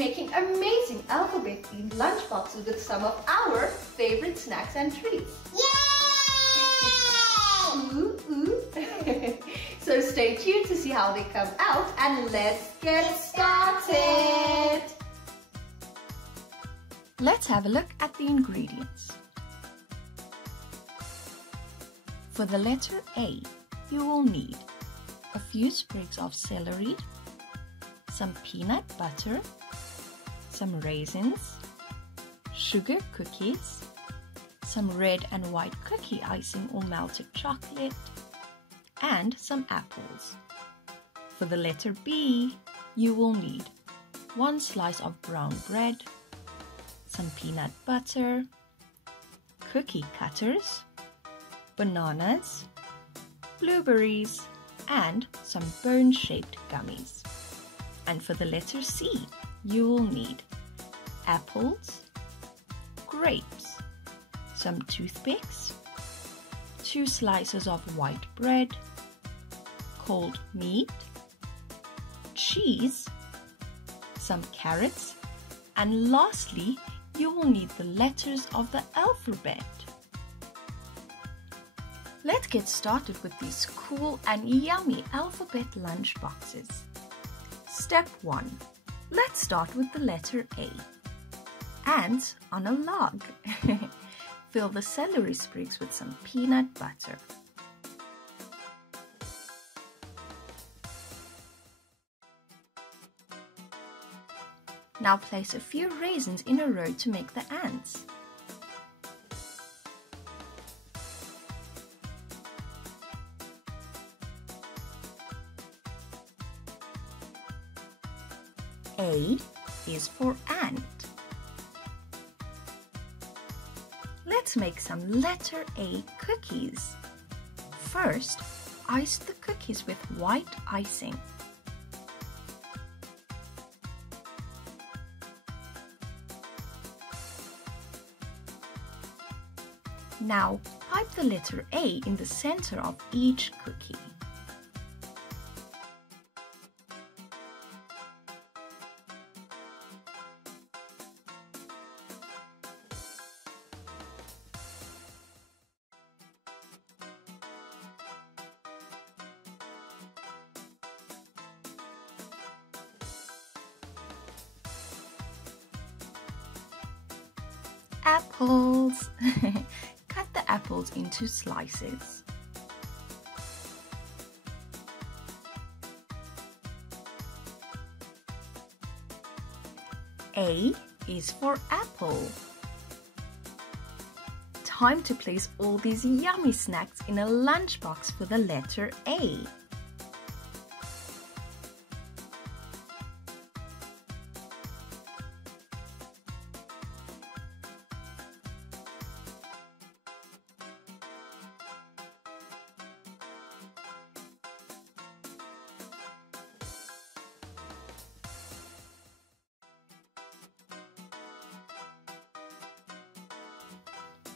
making amazing alphabet-themed lunchboxes with some of our favorite snacks and treats. Yay! Ooh, ooh. So stay tuned to see how they come out, and let's get started. Let's have a look at the ingredients. For the letter A, you will need a few sprigs of celery, some peanut butter, some raisins, sugar cookies, some red and white cookie icing or melted chocolate, and some apples. For the letter B, you will need 1 slice of brown bread, some peanut butter, cookie cutters, bananas, blueberries, and some bone-shaped gummies. And for the letter C, you will need apples, grapes, some toothpicks, 2 slices of white bread, cold meat, cheese, some carrots, and lastly, you will need the letters of the alphabet. Let's get started with these cool and yummy alphabet lunch boxes. Step 1. Let's start with the letter A. Ants on a log. Fill the celery sprigs with some peanut butter. Now place a few raisins in a row to make the ants. A is for ant. Let's make some letter A cookies. First, ice the cookies with white icing. Now, pipe the letter A in the center of each cookie. Apples. Cut the apples into slices. A is for apple. Time to place all these yummy snacks in a lunchbox for the letter A.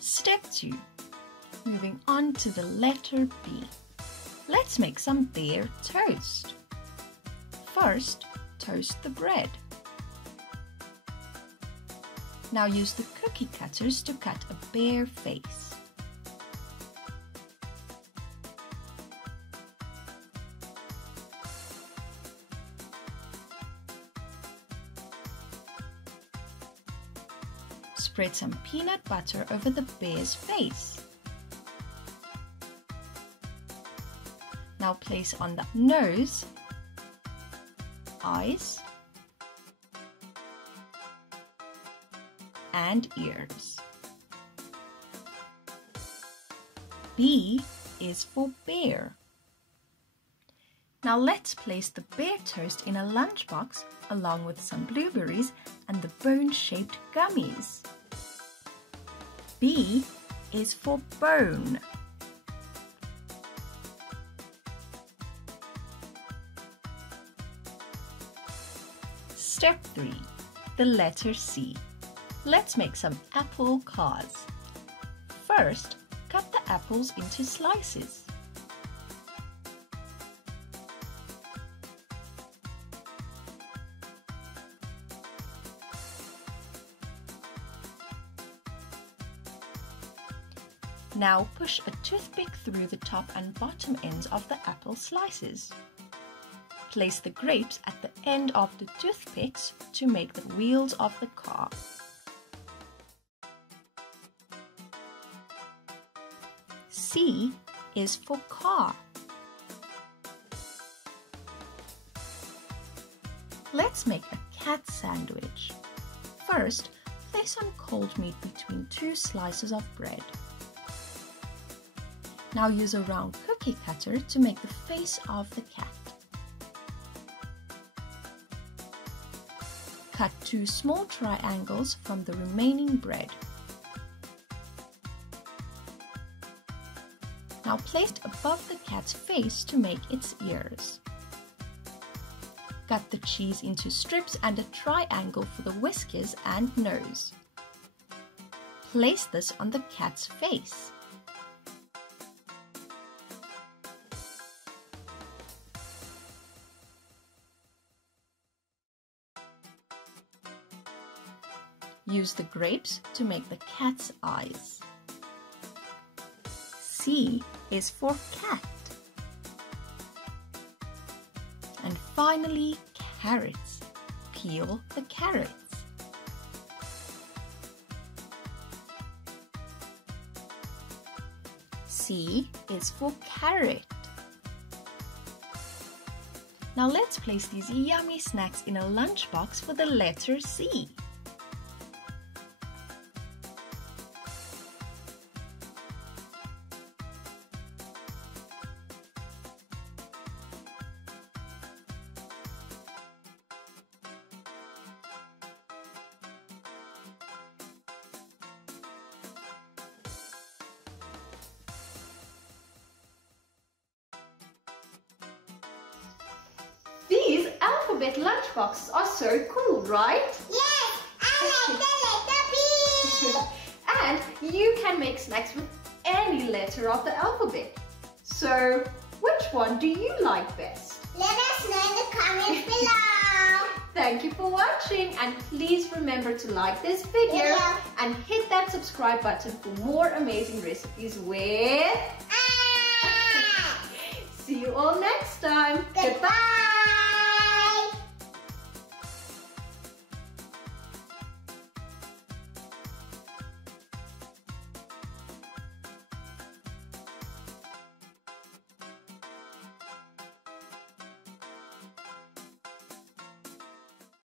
Step 2. Moving on to the letter B. Let's make some bear toast. First, toast the bread. Now use the cookie cutters to cut a bear face. Spread some peanut butter over the bear's face. Now place on the nose, eyes, and ears. B is for bear. Now let's place the bear toast in a lunchbox along with some blueberries and the bone-shaped gummies. B is for bone. Step 3. The letter C. Let's make some apple cars. First, cut the apples into slices. Now push a toothpick through the top and bottom ends of the apple slices. Place the grapes at the end of the toothpicks to make the wheels of the car. C is for car. Let's make a cat sandwich. First, place some cold meat between 2 slices of bread. Now use a round cookie cutter to make the face of the cat. Cut 2 small triangles from the remaining bread. Now place it above the cat's face to make its ears. Cut the cheese into strips and a triangle for the whiskers and nose. Place this on the cat's face. Use the grapes to make the cat's eyes. C is for cat. And finally, carrots. Peel the carrots. C is for carrot. Now let's place these yummy snacks in a lunchbox for the letter C. These alphabet lunchboxes are so cool, right? Yes, I like the letter B. And you can make snacks with any letter of the alphabet. So, which one do you like best? Let us know in the comments below. Thank you for watching, and please remember to like this video and hit that subscribe button for more amazing recipes with... See you all next time. Goodbye.